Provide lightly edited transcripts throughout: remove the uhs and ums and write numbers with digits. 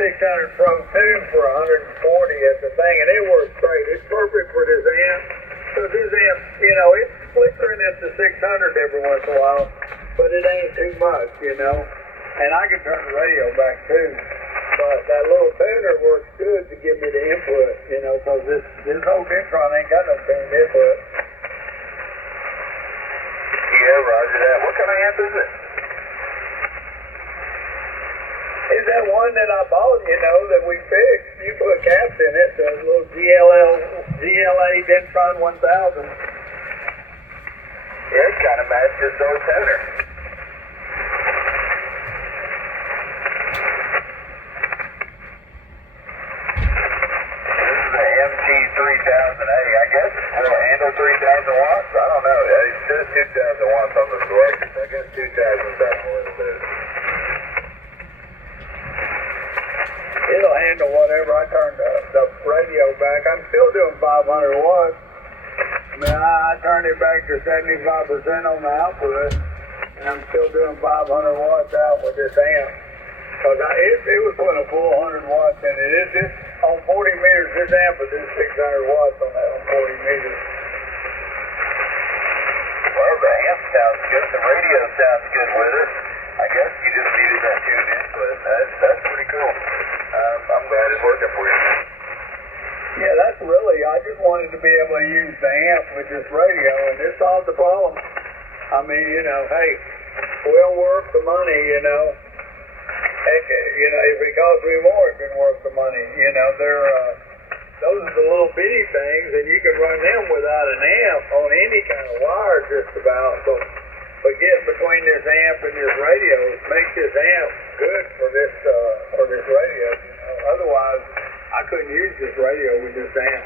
600 Pro tune for 140 at the thing, and it works great. It's perfect for this amp. So this amp, you know, it's flickering at the 600 every once in a while, but it ain't too much, you know. And I can turn the radio back too. But that little tuner works good to give me the input, you know, because this whole Dentron ain't got no tuned input. Yeah, roger that. What kind of amp is it? Is that one that I bought, you know, that we fixed? You put caps in it, the little GLA Dentron 1000. Yeah, it kind of matches this old tuner. This is the MT3000A. I guess will it handle 3,000 watts? I don't know. It says 2,000 watts on the selection. I guess 2,000 is about all it'll do. It'll handle whatever. I turned the radio back. I'm still doing 500 watts. I mean, I turned it back to 75% on the output, and I'm still doing 500 watts out with this amp. Because it was putting a full 100 watts in it. It's just on 40 meters, this amp will do 600 watts on that on 40 meters. Well, the amp sounds good. The radio sounds good with it. I guess you just needed that tuned input. That's pretty cool. I'm glad it's working for you. Yeah, that's really, I just wanted to be able to use the amp with this radio, and this solved the problem. I mean, you know, hey, we'll work the money, you know. Heck, you know, if it costs me more, it can work the money. You know, those are the little bitty things, and you can run them without an amp on any kind of wire just about. But getting between this amp and this radio makes this amp good for this radio. You know? Otherwise, I couldn't use this radio with this amp.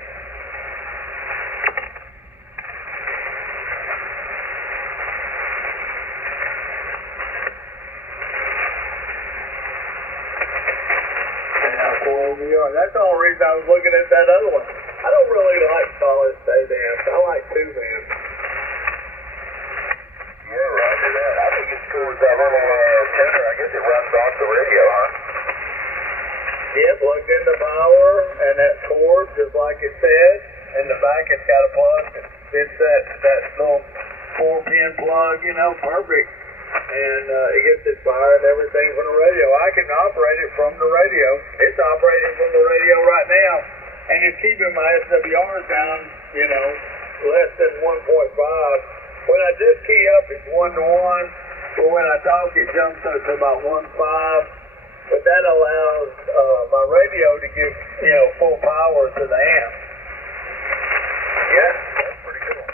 And how cool we are. That's the only reason I was looking at that other one. I don't really like solid state amps. I like tube amps. Yeah, roger that. I think it's cool with that little tuner. I guess it runs off the radio, huh? Yeah, plugged into power, and that cord, just like it said. In the back, it's got a plug. It's that little 4-pin plug, you know, perfect. And it gets its fire and everything from the radio. I can operate it from the radio. It's operating from the radio right now. And it's keeping my SWRs down, you know, less than 1.5. When I just key up, it's 1 to 1. But when I talk, it jumps up to about 1.5. But that allows my radio to give, you know, full power to the amp. Yeah, that's pretty cool.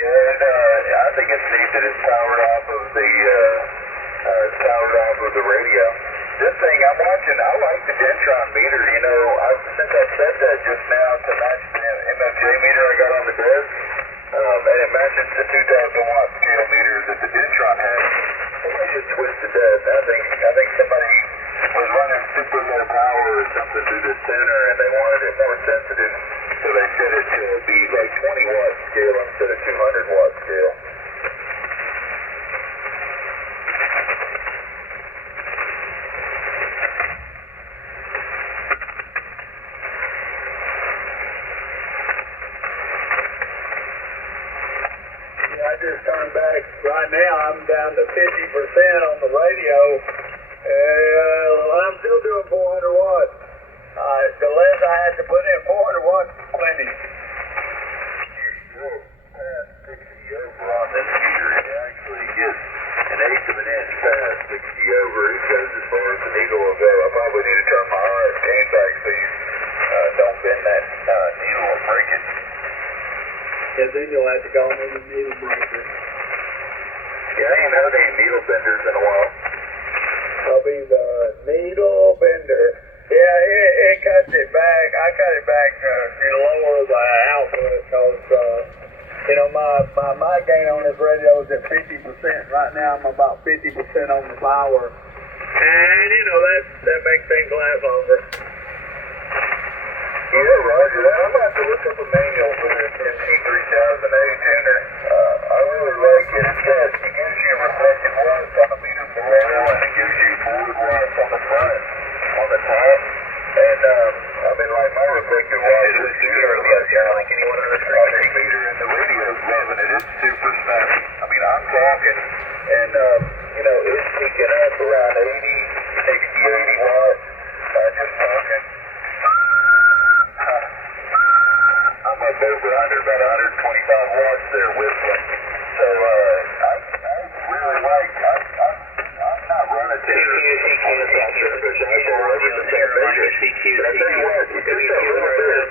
Yeah, and I think it's neat that it's powered off of the radio. This thing I'm watching, I like the Dentron meter. You know, since I said that just now to match the MFJ meter I got on the desk, and it matches the 2,000 watt scale meter that the Dentron has. Somebody just twisted that. I think somebody was running super low power or something through the center, and they wanted it more sensitive, so they set it to be like 20 watt scale instead of 200 watt scale. I just turned back. Right now, I'm down to 50% on the radio. I'm still doing 400 watts. The less I had to put in, 400 watts is plenty. You're past 60 over on this meter. It actually gets an eighth of an inch past 60 over. It goes as far as the needle will go. I probably need to turn my RF gain back so you don't bend that needle or break it. Yeah, then you'll have to go in the needle breaker. Yeah, I ain't had any needle benders in a while. I'll be the needle bender. Yeah, it cuts it back. I cut it back to lower the output because, you know, my gain on this radio is at 50%. Right now I'm about 50% on the power. And, you know, that makes things last longer. Yeah, roger that. I'm about to look up a manual for this MT3000A tuner. I really like it. It gives you reflective watts on the meter below, and it gives you forward watts on the front, on the top. like anyone on the street meter, and the radio's loving it. It's super snappy. I mean, I'm talking, and you know, it's peaking up around 80, 60, 80 watts. Just talking. I'm up over 100, about 125 watts there whistling. So I really like. I'm not running to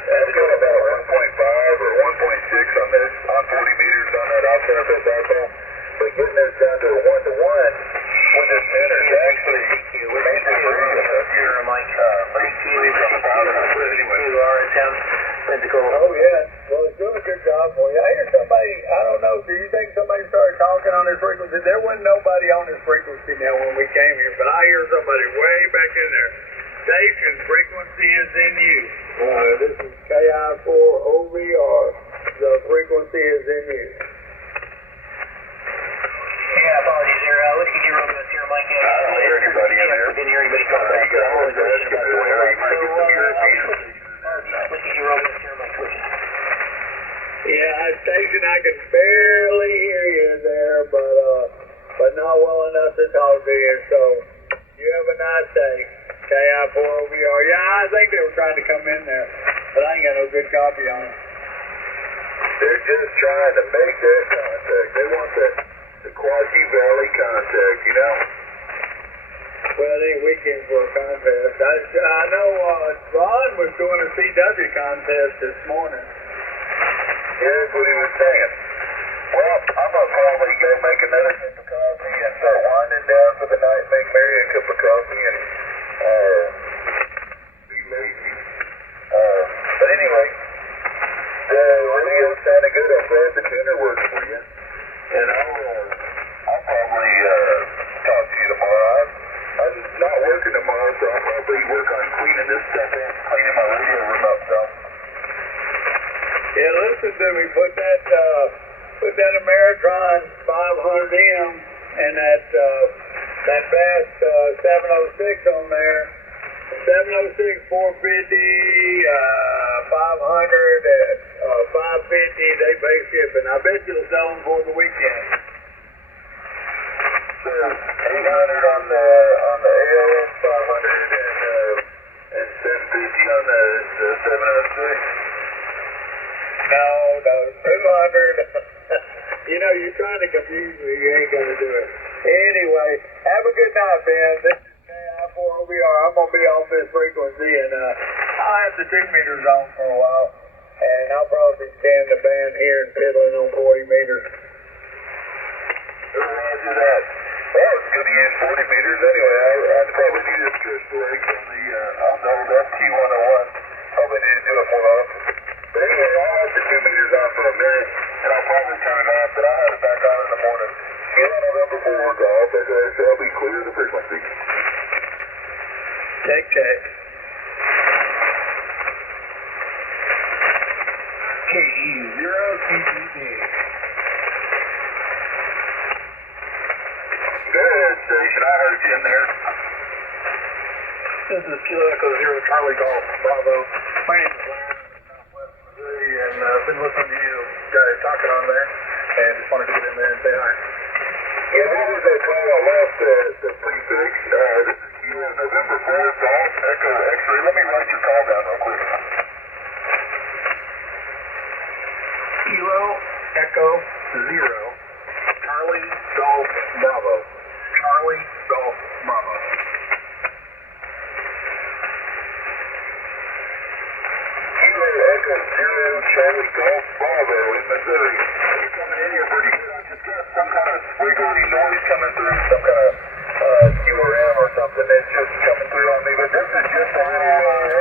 I've got about 1.5 or 1.6 on this, on 40 meters on that off-surface backbone. But getting this down to a 1-to-1 with this center is actually, we made this radio up here. From the bottom of it anyway. Oh, yeah. Well, it's doing a good job for you. I hear somebody, I don't know, do you think somebody started talking on this frequency? There wasn't nobody on this frequency now when we came here, but I hear somebody way back in there. Station frequency is in use. This is KI4OVR. The frequency is in use. Yeah, apologies there. Let's get you real good here, Mike. I don't hear anybody in there. Didn't hear anybody call back. You got all the rest of it. You might get some European. Let's get you real good here, Mike. Yeah, station, I can barely hear you there, but not well enough to talk to you. So you have a nice day. KI4OVR. Yeah, I think they were trying to come in there, but I ain't got no good copy on it. They're just trying to make that contact. They want the Quacky Valley contact, you know? Well, it ain't weekend for a contest. I know Ron was doing a CW contest this morning. Yeah, that's what he was saying. Well, I'm going to probably go make another cup of coffee and start winding down for the night, make Mary a cup of coffee, and be lazy. But anyway, the radio sounded good. I'm glad the tuner works for you. And I'll probably talk to you tomorrow. I'm not working tomorrow, so I'll probably work on cleaning this stuff up, cleaning my radio room up, so. Yeah, listen to me. Put that Ameritron 500M and that Bass 706 on there. 706, 450, 500, and 550. They pay shipping. I bet you'll sell them for the weekend. So 800 on the ALS 500 and 750 on the 706. No, 200. You know, you're trying to confuse me. You ain't going to do it. Anyway, have a good night, Ben. This is KI4OVR. I'm going to be off this frequency, and I'll have the 2 meters on for a while. And I'll probably be standing the band here and fiddling on 40 meters. Roger that. Well, it's good to use 40 meters anyway. I probably need a stretch break on the old FT101. Probably need to do it more often. But anyway, I'll have the 2 meters on for a minute, and I'll probably turn it off, but I'll have it back on in the morning. Sierra November 4 golf, as shall be clear the frequency. Check. KE0TGD. Go ahead, station. I heard you in there. This is Kilo Echo Zero Charlie Golf Bravo. My name is Larry. And I've been listening to you guys talking on there, and just wanted to get in there and say hi. Yeah, this is a call I lost the prefix. This is Kilo November 4 Golf Echo X-ray. Let me write your call down real quick. Kilo Echo Zero Charlie Golf Bravo. Charlie Golf Bravo. Echo Zero Charlie Golf Bravo in Missouri. You're coming in here pretty good. I just got some kind of squiggly noise coming through, some kind of QRM or something that's just coming through on me. But this is just a little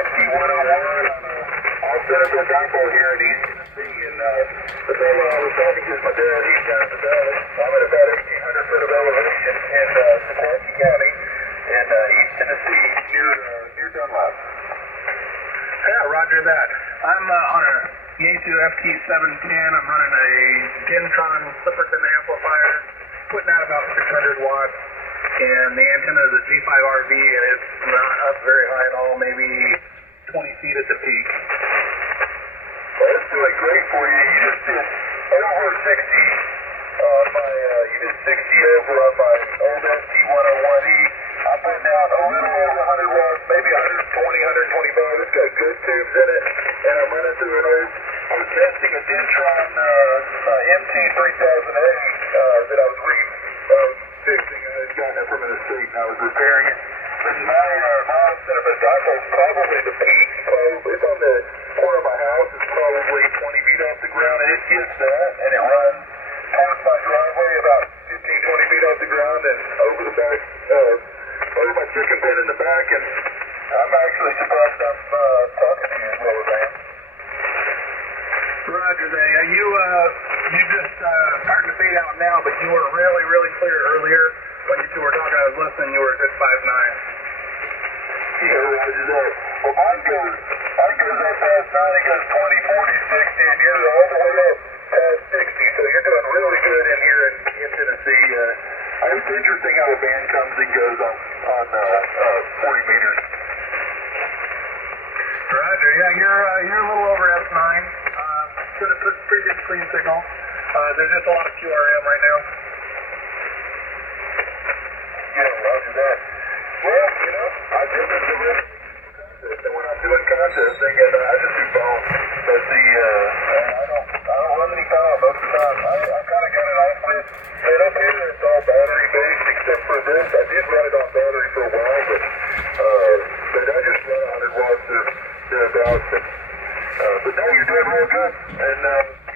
FT101. I'll set up a depot here in East Tennessee, and the fellow I was talking to is my dad. He's down in the valley. I'm at about 1,800 foot of elevation in Sequatchie County in East Tennessee near Dunlap. Yeah, roger that. I'm on a Yaesu FT710. I'm running a Gentron Clipperton amplifier, putting out about 600 watts. And the antenna is a G5RV, and it's not up very high at all, maybe 20 feet at the peak. Well, it's on my, you did 60 over on my old ST101E. I put down a little over 100 watts, maybe 120, 125. It's got good tubes in it, and I'm running through an old, I was testing a Dentron MT3000A that I was fixing, and I had gotten it from an estate, and I was repairing it. And my center for dipole is probably the peak. It's on the corner of my house. It's probably 20 feet off the ground, and it gets that, and it runs past my driveway about 15, 20 feet off the ground, and over the back, over my chicken pen in the back, and I'm actually surprised I'm talking to you as well as I am. Roger that. Yeah, you just starting to fade out now, but you were really, really clear earlier when you two were talking. I was listening. You were a good 5'9". Yeah, Roger that. Well, mine goes up past 9, it goes 20, 40, 60, and you're all the way up past 60, so you're doing really good in here in Tennessee. It's interesting how the band comes and goes on 40 meters. Roger. Yeah, you're a little over S9. Got a pretty good clean signal. There's just a lot of QRM right now. Yeah, Roger that. Well, you know, I just do contest, and when I'm doing contesting, and I just do both. But I don't run any power most of the time. I kind of got an outfit set up here. It's all battery based, except for this. I did run it on battery for a while, but I just run 100 watts or thereabouts. But now you're doing real good, and you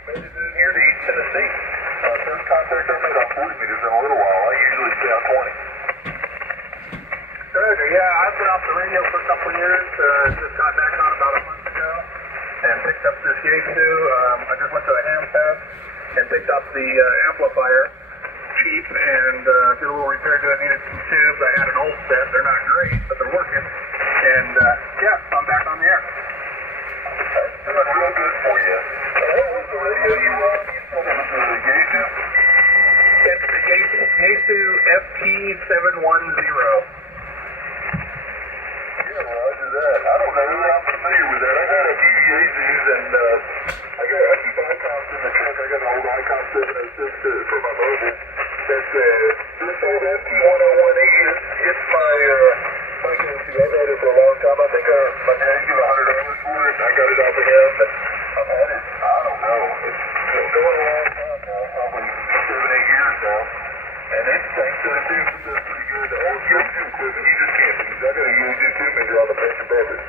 made it in here to East Tennessee. First contact I made on 40 meters in a little while. I usually stay on 20. Roger. Yeah, I've been off the radio for a couple of years. Just got back on about a month ago and picked up this Yaesu. I just went to a ham test and picked up the amplifier cheap and did a little repair to it. Needed some tubes. I had an old set. They're not great, but they're working. And yeah, I'm back on the air. That's doing real good for you. What was the radio you were on? You said it was the Yaesu? It's the Yaesu FT710. Yeah, Roger that. I don't know. I'm familiar with that. I've had a few Yaesus, and I keep icons in the truck. I got an old icon 706 for my mobile. This old ST101E it's my go-to. I've had it for a long time. I think my dad gave $100 for it, and I got it off of him. And I've had it, I don't know, it's going a long time now, probably 7, 8 years now. And it thanks to the tubes, it does pretty good. The old Yaesu equipment, you just can't beat. I got a Yaesu 2-meter on the bench above it.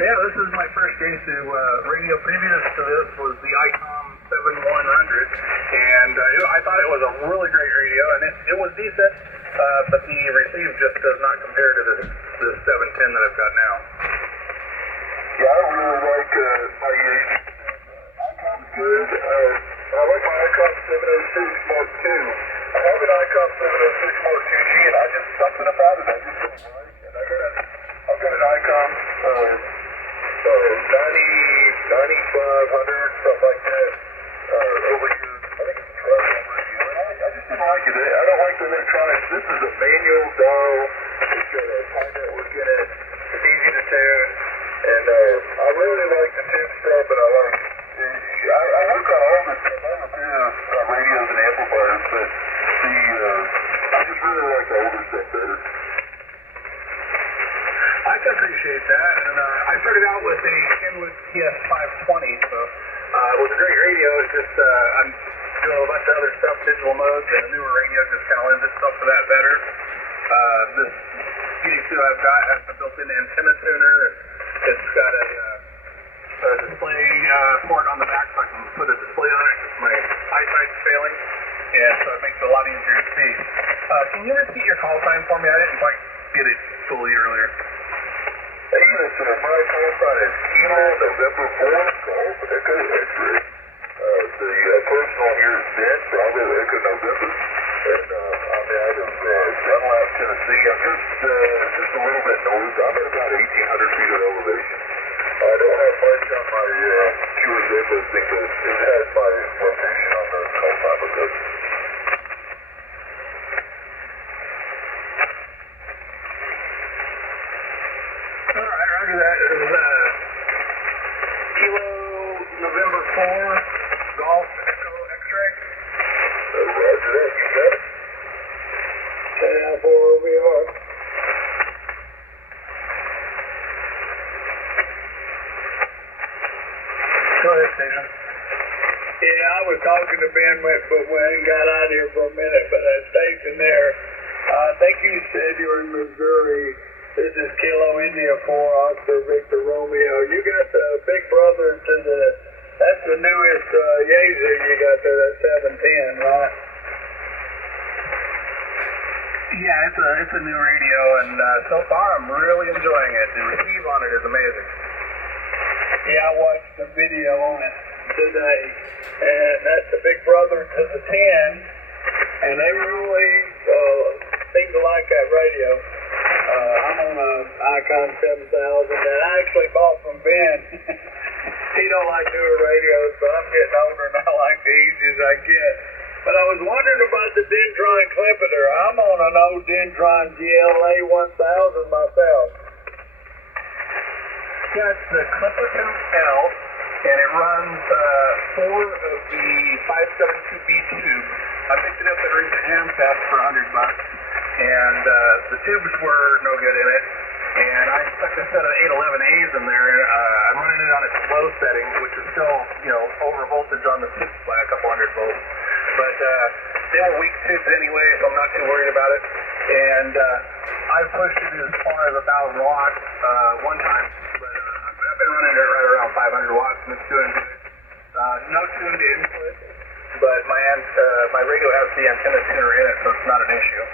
Yeah, this is my first Yaesu radio. Previous to this was the ICOM 7100, and I thought it was a really great radio, and it was decent, but the receive just does not compare to this 710 that I've got now. Yeah, I really like my Yaesu. ICOM's good. I like my ICOM 706 Mark II. I have an ICOM 706 Mark II G, and I just something about it I just don't like. And I've got an ICOM 9500, something like that, over here. I think it's a Trustwave radio. And I just didn't like it. I don't like the electronics. This is a manual dial. It's got a high network in it. It's easy to tune. And I really like the tube stuff, but I work on all this stuff. I repair radios and amplifiers, but I just really like the older stuff better. I can appreciate that, and I started out with a Kenwood TS520, so it was a great radio. It's just I'm doing a bunch of other stuff, digital modes, and a newer radio just kind of lends itself to that better. This Yaesu I've got has a built-in antenna tuner. It's got a display port on the back, so I can put a display on it because my eyesight's failing, and so it makes it a lot easier to see. Can you repeat your call time for me? I didn't quite get it fully earlier. Hey, yes, sir. My call sign is Kilo November 4, Golf Echo X-Ray. The personal here is Ben, Bravo Echo November. And I'm out of Dunlap, Tennessee. I'm just a little bit north. I'm at about 1,800 feet of elevation. I don't have much on my QRZ listing, but it has my location on the call sign with it. All right, roger that. It was Kilo November 4, talking to Ben, went and got out of here for a minute, but I stationed there. I think you said you were in Missouri. This is Kilo India 4, Oscar Victor Romeo. You got the big brother to that's the newest Yaesu you got there, that 710, right? Yeah, it's a new radio, and so far I'm really enjoying it. The receive on it is amazing. Yeah, I watched the video on it today, and that's the big brother to the 10, and they really seem to like that radio. I'm on a Icon 7000 that I actually bought from Ben. He don't like newer radios, but I'm getting older and I like the easiest I get. But I was wondering about the Dendron Clipper. I'm on an old Dendron GLA 1000 myself. Yeah, it's the Clipperton L, and it runs 4 of the 572B tubes. I picked it up at Rita Amfest for $100, and the tubes were no good in it. And I stuck a set of 811As in there. I'm running it on its low setting, which is still, over voltage on the tube by a couple hundred volts. But they were weak tubes anyway, so I'm not too worried about it. And I've pushed it as far as 1,000 watts one time, but I've been running it right around 500 watts, and it's doing good. No tuned input, but my radio has the antenna tuner in it, so it's not an issue.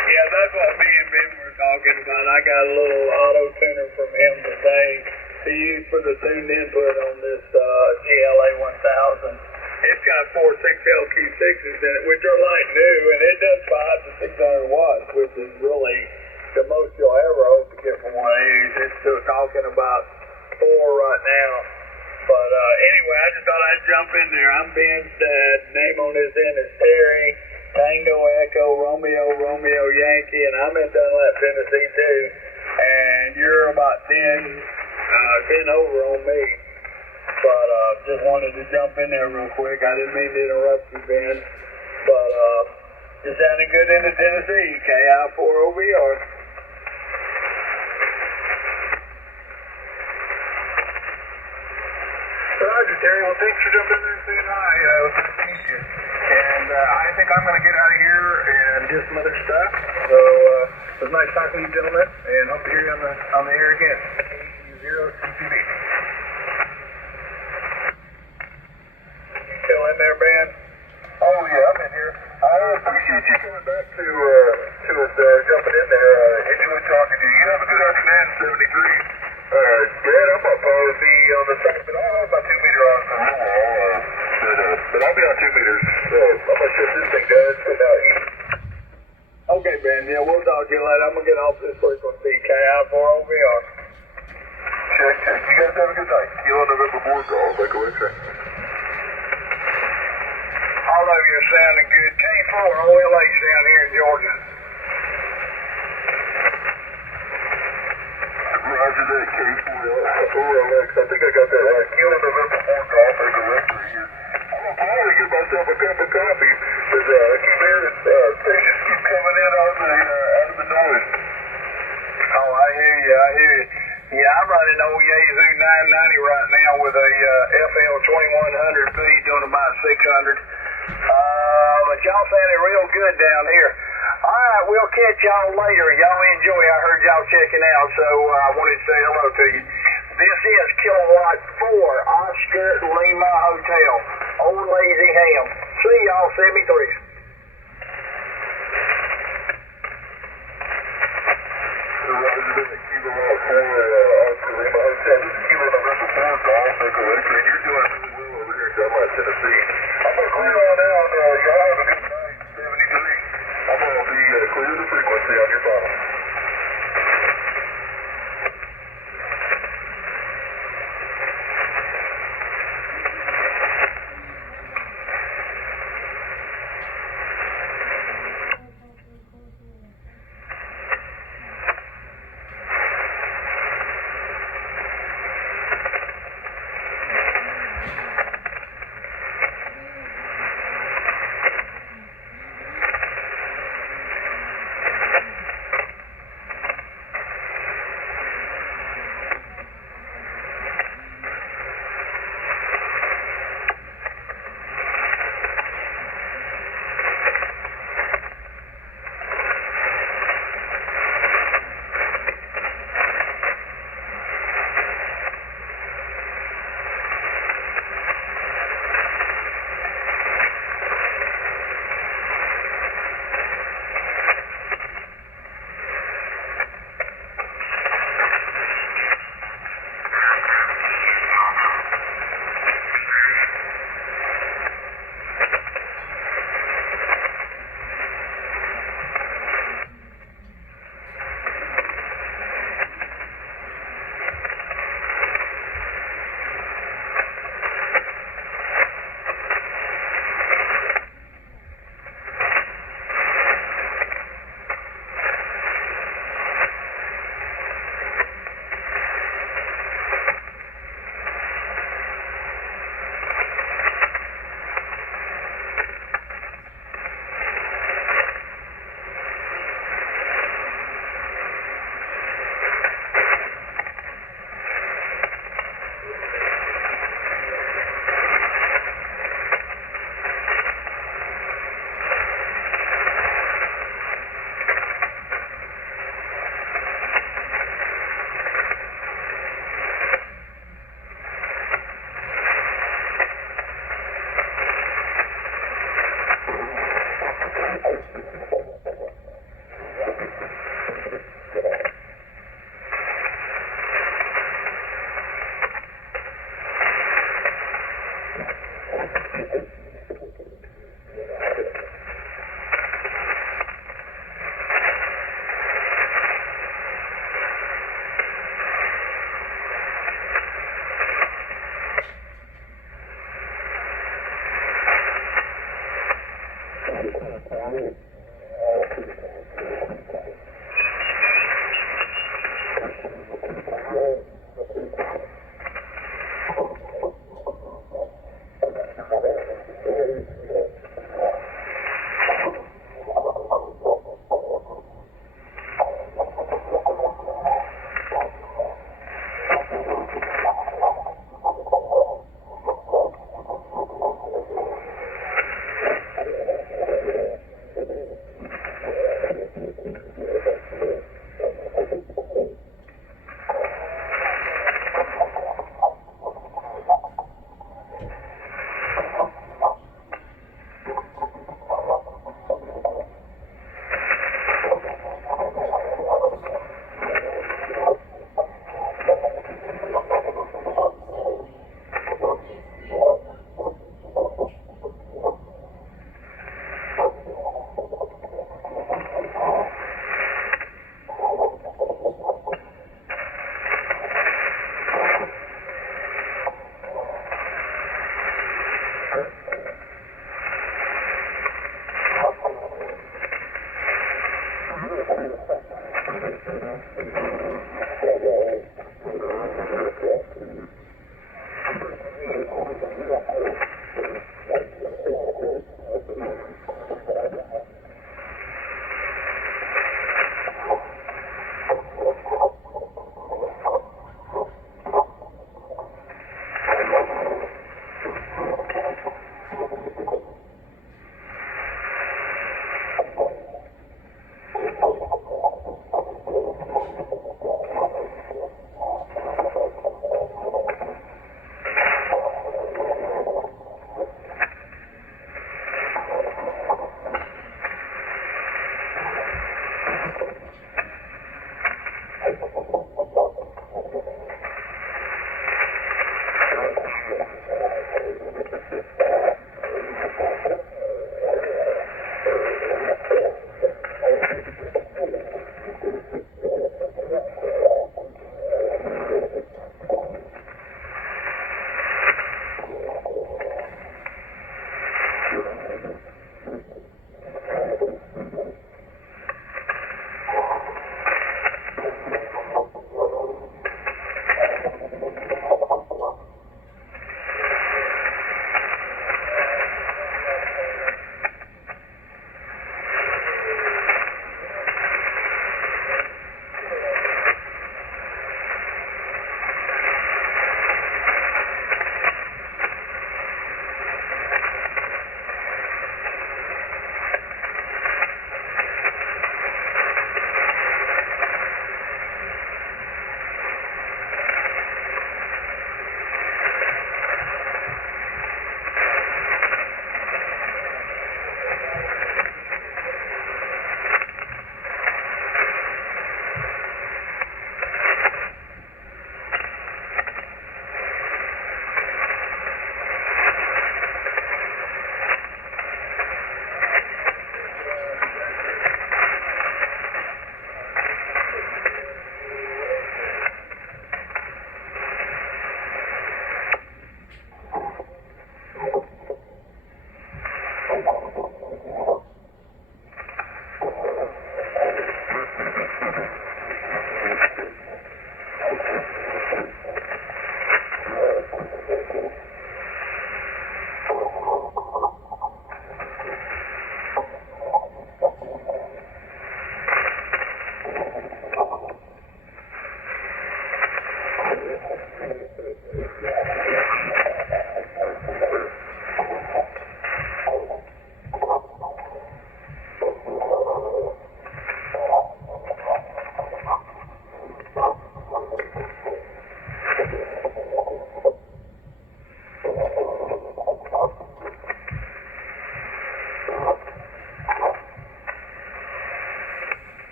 Yeah, that's what me and Ben were talking about. I got a little auto tuner from him today to use for the tuned input on this GLA 1000. It's got 4 6LQ6s in it, which are like new, and it does 5 to 600 watts, which is really the most you'll ever hope to get from one of these. It's still talking about 4 right now. But anyway, I just thought I'd jump in there. I'm Ben's dad. Name on his end is Terry. Tango Echo Romeo Romeo Yankee, and I'm in Dunlap, Tennessee too. And you're about 10 over on me. But just wanted to jump in there real quick. I didn't mean to interrupt you, Ben. But just sounding good into Tennessee. KI4OVR. Roger, Terry. Well, thanks for jumping in there and saying hi. It was nice to meet you. And I think I'm going to get out of here and do some other stuff. So it was nice talking to you, gentlemen, and hope to hear you on the air again. 0CTV. Still in there, Ben? Oh, yeah, I'm in here. I appreciate you coming back to us, jumping in there. Enjoyed talking to you. You have a good afternoon, 73. Dad, I'm going to probably be on the side, but I'll have my 2 meter on for a little while. But I'll be on 2 meters. I'm going to shut this thing down. It's now easy. Okay, Ben. Yeah, we'll talk to you later. I'm going to get off this frequency. KI4OVR. Check. You guys have a good night. Kilo November 4, Golf, Echo X-ray. All of you are sounding good. K4 OLH down here in Georgia. Roger that, K4OLX. I think I got that right. Kilo November 4, Golf, Echo X-ray here. I'm going to get myself a cup of coffee, but I keep hearing stations keep coming in out of the noise. Oh, I hear you. Yeah, I'm running old Yaesu 990 right now with a FL 2100B doing about 600. But y'all sounding real good down here. All right, we'll catch y'all later. Y'all enjoy. I heard y'all checking out, so I wanted to say hello to you. This is Kilowatt 4, Oscar Lima Hotel, Old Lazy Ham. See y'all, 73s. Roger that, Kilowatt 4, Oscar Lima Hotel. This is Kilo November 4, Golf, Echo X-ray. You're doing really well over here in Dunlap, Tennessee. I'm going to clear on out. Y'all have a good night, 73. I'm going to be clear the frequency on your phone.